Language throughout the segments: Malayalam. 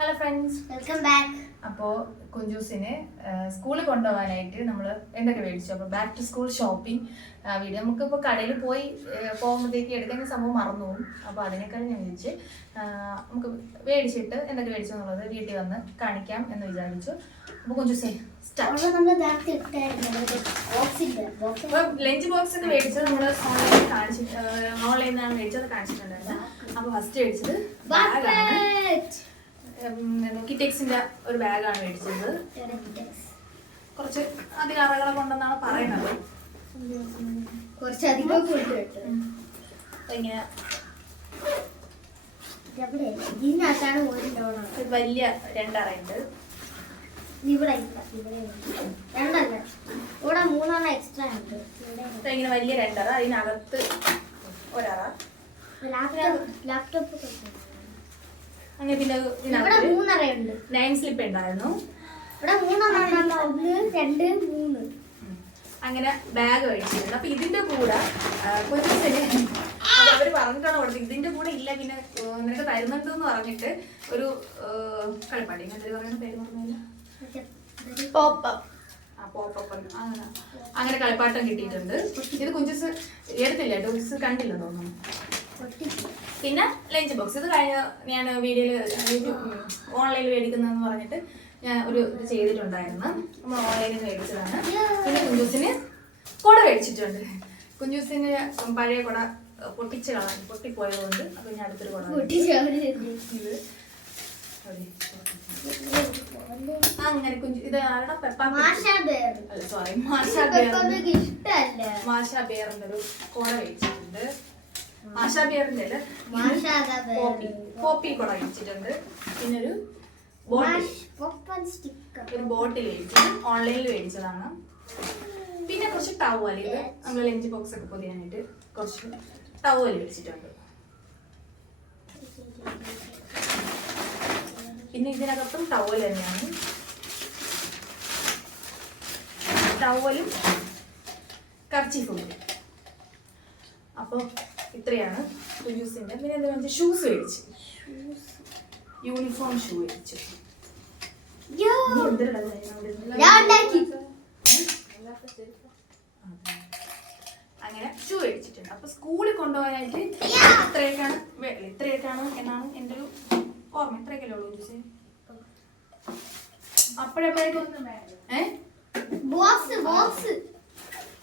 Hello friends, welcome back. അപ്പോൾ കുഞ്ചൂസിനെ സ്കൂളിൽ കൊണ്ടുപോകാനായിട്ട് നമ്മൾ എന്തൊക്കെ മേടിച്ചു. അപ്പോൾ back to school shopping video നമുക്കിപ്പോൾ കടയിൽ പോകുമ്പോഴത്തേക്ക് എടുക്കുന്ന സംഭവം മറന്നു പോകും. അപ്പോൾ അതിനേക്കാൾ ഞാൻ വിളിച്ച് നമുക്ക് മേടിച്ചിട്ട് എന്തൊക്കെ മേടിച്ചു എന്നുള്ളത് വീട്ടിൽ വന്ന് കാണിക്കാം എന്ന് വിചാരിച്ചു. അപ്പോൾ കുഞ്ചൂസേ സ്റ്റാർട്ട്. ലഞ്ച് ബോക്സ് ഒക്കെ മേടിച്ചത് നമ്മൾ ഓൺലൈനിൽ നിന്നാണ് മേടിച്ചത്, കാണിച്ചിട്ടുണ്ടായിരുന്നു. അപ്പോൾ ഫസ്റ്റ് മേടിച്ചത് ബാഗാണ്. കിറ്റെക്സിന്റെ ഒരു ബാഗാണ് മേടിച്ചത്. കുറച്ച് അധികം അറകളൊക്കെ ഉണ്ടെന്നാണ് പറയുന്നത്. ഇങ്ങനെ വലിയ രണ്ടറയുണ്ട്. ഇങ്ങനെ വലിയ രണ്ടറ, അതിനകത്ത് ഒരറ, ലാപ്ടോപ്പ് അങ്ങനെ. പിന്നെ നൈൻ സ്ലിപ്പ് ഉണ്ടായിരുന്നു. അങ്ങനെ ബാഗ് മേടിച്ചിട്ടുണ്ട്. അപ്പൊ ഇതിന്റെ കൂടെ അവര് പറഞ്ഞിട്ടാണ് കൊടുത്തത്. ഇതിന്റെ കൂടെ ഇല്ല, പിന്നെ നിനക്ക് തരുന്നുണ്ട് എന്ന് പറഞ്ഞിട്ട് ഒരു കളിപ്പാടി, ഇങ്ങനത്തെ പറയുന്ന പേര് പറഞ്ഞില്ല, അങ്ങനെ കളിപ്പാട്ടം കിട്ടിയിട്ടുണ്ട്. ഇത് കുഞ്ചസ് എടുത്തില്ല, ഡോസ് കണ്ടില്ലെന്ന് തോന്നുന്നു. പിന്നെ ലഞ്ച് ബോക്സ്, ഇത് കഴിഞ്ഞ ഞാൻ വീഡിയോയിൽ ഓൺലൈനിൽ മേടിക്കുന്നതെന്ന് പറഞ്ഞിട്ട് ഞാൻ ഒരു ഇത് ചെയ്തിട്ടുണ്ടായിരുന്നു. നമ്മൾ ഓൺലൈനിൽ മേടിച്ചതാണ്. പിന്നെ കുഞ്ചൂസിന് കുട മേടിച്ചിട്ടുണ്ട്. കുഞ്ചൂസിന് പഴയ കുട പൊട്ടിപ്പോയതുകൊണ്ട് അപ്പൊ ഞാൻ അടുത്തൊരു കുട ഇത് അങ്ങനെ കുഞ്ചു ഇത് ആരുടെ സോറി മാഷാ ബെയറിന്റെ ഒരു കുട മേടിച്ചിട്ടുണ്ട്. മാഷാ ബിയറിന്റെ പോപ്പി കുട മേടിച്ചിട്ടുണ്ട്. പിന്നെ ഒരു ബോട്ടിൽ മേടിച്ചത് ഓൺലൈനിൽ മേടിച്ചതാണ്. പിന്നെ കുറച്ച് ടവൽ, ഇത് നമ്മൾ ലഞ്ച് ബോക്സ് ഒക്കെ പൊതിയാനായിട്ട് കുറച്ച് ടവൽ മേടിച്ചിട്ടുണ്ട്. പിന്നെ ഇതിനകത്തും ടവൽ തന്നെയാണ്, ടവലും കർച്ചീഫും. അപ്പോൾ ഇത്രയാണ് കുഞ്ചൂസിന്റെ. പിന്നെ എന്താ വെച്ചാൽ ഷൂസ് മേടിച്ചു, യൂണിഫോം ഷൂ മേടിച്ചു. അങ്ങനെ ഷൂ മേടിച്ചിട്ടുണ്ട്. അപ്പൊ സ്കൂളിൽ കൊണ്ടുപോകാനായിട്ട് ഇത്രയൊക്കെയാണ് എന്നാണ് എൻ്റെ ഒരു ഓർമ്മ. ഇത്രയൊക്കെയല്ലേ ഉള്ളൂ കുഞ്ചൂസേ? അപ്പോഴപ്പോഴേക്കും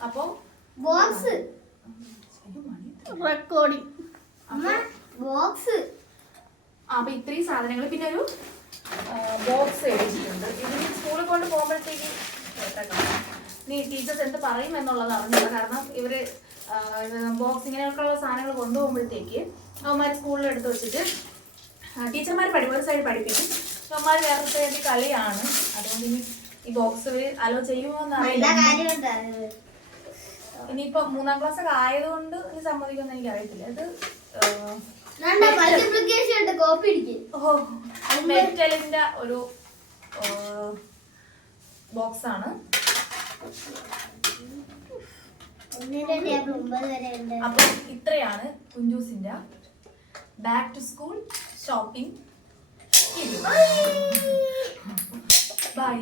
അപ്പൊ റെക്കോർഡിംഗ് ബോക്സ്. അപ്പൊ ഇത്രയും സാധനങ്ങൾ. പിന്നെ ഒരു ബോക്സ് മേടിച്ചിട്ടുണ്ട്. ഇതിന് സ്കൂളിൽ കൊണ്ട് പോകുമ്പോഴത്തേക്ക് നീ ടീച്ചേഴ്സ് എന്ത് പറയും എന്നുള്ളത് അറിഞ്ഞില്ല. കാരണം ഇവര് ബോക്സ് ഇങ്ങനെയൊക്കെയുള്ള സാധനങ്ങൾ കൊണ്ടുപോകുമ്പോഴത്തേക്ക് അവന്മാർ സ്കൂളിൽ എടുത്ത് വെച്ചിട്ട് ടീച്ചർമാർ ഒരു സൈഡ് പഠിപ്പിക്കും, അവന്മാർ വേറെ സൈഡ് കളിയാണ്. അതുകൊണ്ട് ഇനി ഈ ബോക്സ് അലോ ചെയ്യുമോ എന്നറിയില്ല. ഇനിയിപ്പോ 3ാം ക്ലാസ് ഒക്കെ ആയതുകൊണ്ട് ഇനി സമ്മതിക്കുമെന്ന് എനിക്ക് അറിയത്തില്ല. ഇത് മെറ്റലിന്റെ ഒരു ബോക്സ് ആണ്. അപ്പൊ ഇത്രയാണ് കുഞ്ചൂസിന്റെ back to school shopping. By.